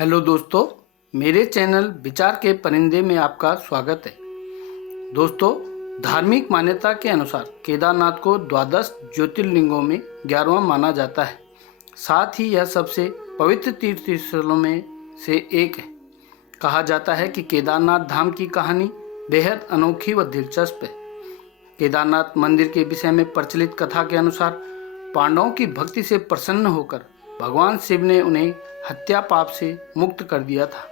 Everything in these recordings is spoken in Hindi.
हेलो दोस्तों, मेरे चैनल विचार के परिंदे में आपका स्वागत है। दोस्तों, धार्मिक मान्यता के अनुसार केदारनाथ को द्वादश ज्योतिर्लिंगों में 11वां माना जाता है। साथ ही यह सबसे पवित्र तीर्थ स्थलों में से एक है। कहा जाता है कि केदारनाथ धाम की कहानी बेहद अनोखी व दिलचस्प है। केदारनाथ मंदिर के विषय में प्रचलित कथा के अनुसार पांडवों की भक्ति से प्रसन्न होकर भगवान शिव ने उन्हें हत्या पाप से मुक्त कर दिया था।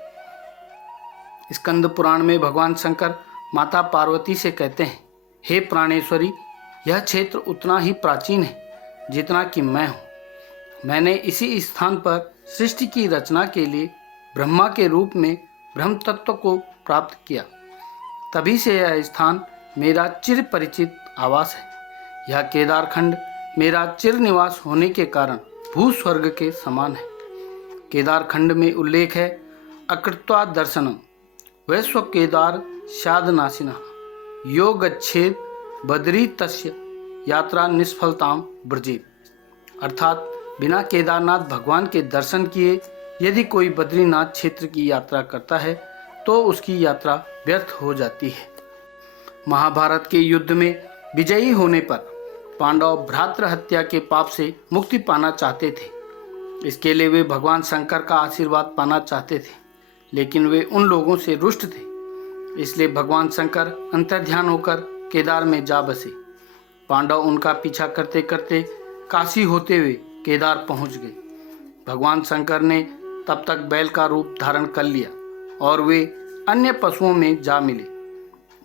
स्कंद पुराण में भगवान शंकर माता पार्वती से कहते हैं, हे प्राणेश्वरी, यह क्षेत्र उतना ही प्राचीन है जितना कि मैं हूँ। मैंने इसी स्थान पर सृष्टि की रचना के लिए ब्रह्मा के रूप में ब्रह्म तत्व को प्राप्त किया। तभी से यह स्थान मेरा चिर परिचित आवास है। यह केदारखंड मेरा चिर निवास होने के कारण भू स्वर्ग के समान है। केदारखंड में उल्लेख है, अकृत्वा दर्शनम वैश्व केदार शादनाशिना यो गच्छेद बद्री तस्य यात्रा निष्फलताम ब्रजेत। अर्थात बिना केदारनाथ भगवान के दर्शन किए यदि कोई बद्रीनाथ क्षेत्र की यात्रा करता है तो उसकी यात्रा व्यर्थ हो जाती है। महाभारत के युद्ध में विजयी होने पर पांडव भ्रातृ हत्या के पाप से मुक्ति पाना चाहते थे। इसके लिए वे भगवान शंकर का आशीर्वाद पाना चाहते थे, लेकिन वे उन लोगों से रुष्ट थे। इसलिए भगवान शंकर अंतर्ध्यान होकर केदार में जा बसे। पांडव उनका पीछा करते करते काशी होते हुए केदार पहुंच गए। भगवान शंकर ने तब तक बैल का रूप धारण कर लिया और वे अन्य पशुओं में जा मिले।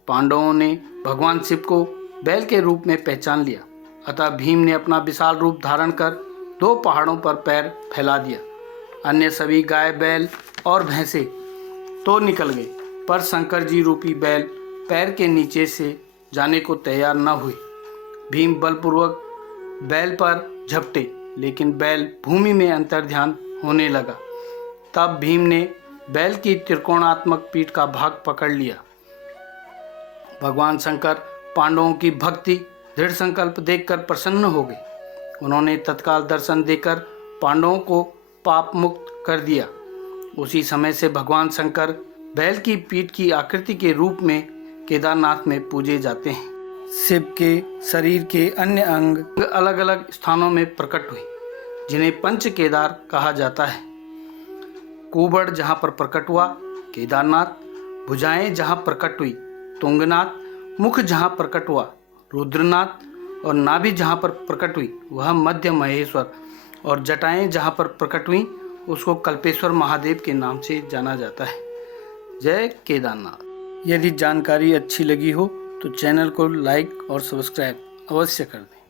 पांडवों ने भगवान शिव को बैल के रूप में पहचान लिया, अतः भीम ने अपना विशाल रूप धारण कर 2 पहाड़ों पर पैर फैला दिया। अन्य सभी गाय, बैल और भैंसे तो निकल गए, पर शंकर जी रूपी बैल पैर के नीचे से जाने को तैयार न हुए। भीम बलपूर्वक बैल पर झपटे, लेकिन बैल भूमि में अंतर्ध्यान होने लगा। तब भीम ने बैल की त्रिकोणात्मक पीठ का भाग पकड़ लिया। भगवान शंकर पांडवों की भक्ति, दृढ़ संकल्प देखकर प्रसन्न हो गए। उन्होंने तत्काल दर्शन देकर पांडवों को पाप मुक्त कर दिया। उसी समय से भगवान शंकर बैल की पीठ की आकृति के रूप में केदारनाथ में पूजे जाते हैं। शिव के शरीर के अन्य अंग अलग अलग स्थानों में प्रकट हुए, जिन्हें पंच केदार कहा जाता है। कुबड़ जहाँ पर प्रकट हुआ केदारनाथ, भुजाएं जहाँ प्रकट हुई तुंगनाथ, मुख जहाँ प्रकट हुआ रुद्रनाथ, और नाभि जहाँ पर प्रकट हुई वह मध्य महेश्वर, और जटाएं जहाँ पर प्रकट हुई उसको कल्पेश्वर महादेव के नाम से जाना जाता है। जय केदारनाथ। यदि जानकारी अच्छी लगी हो तो चैनल को लाइक और सब्सक्राइब अवश्य कर दें।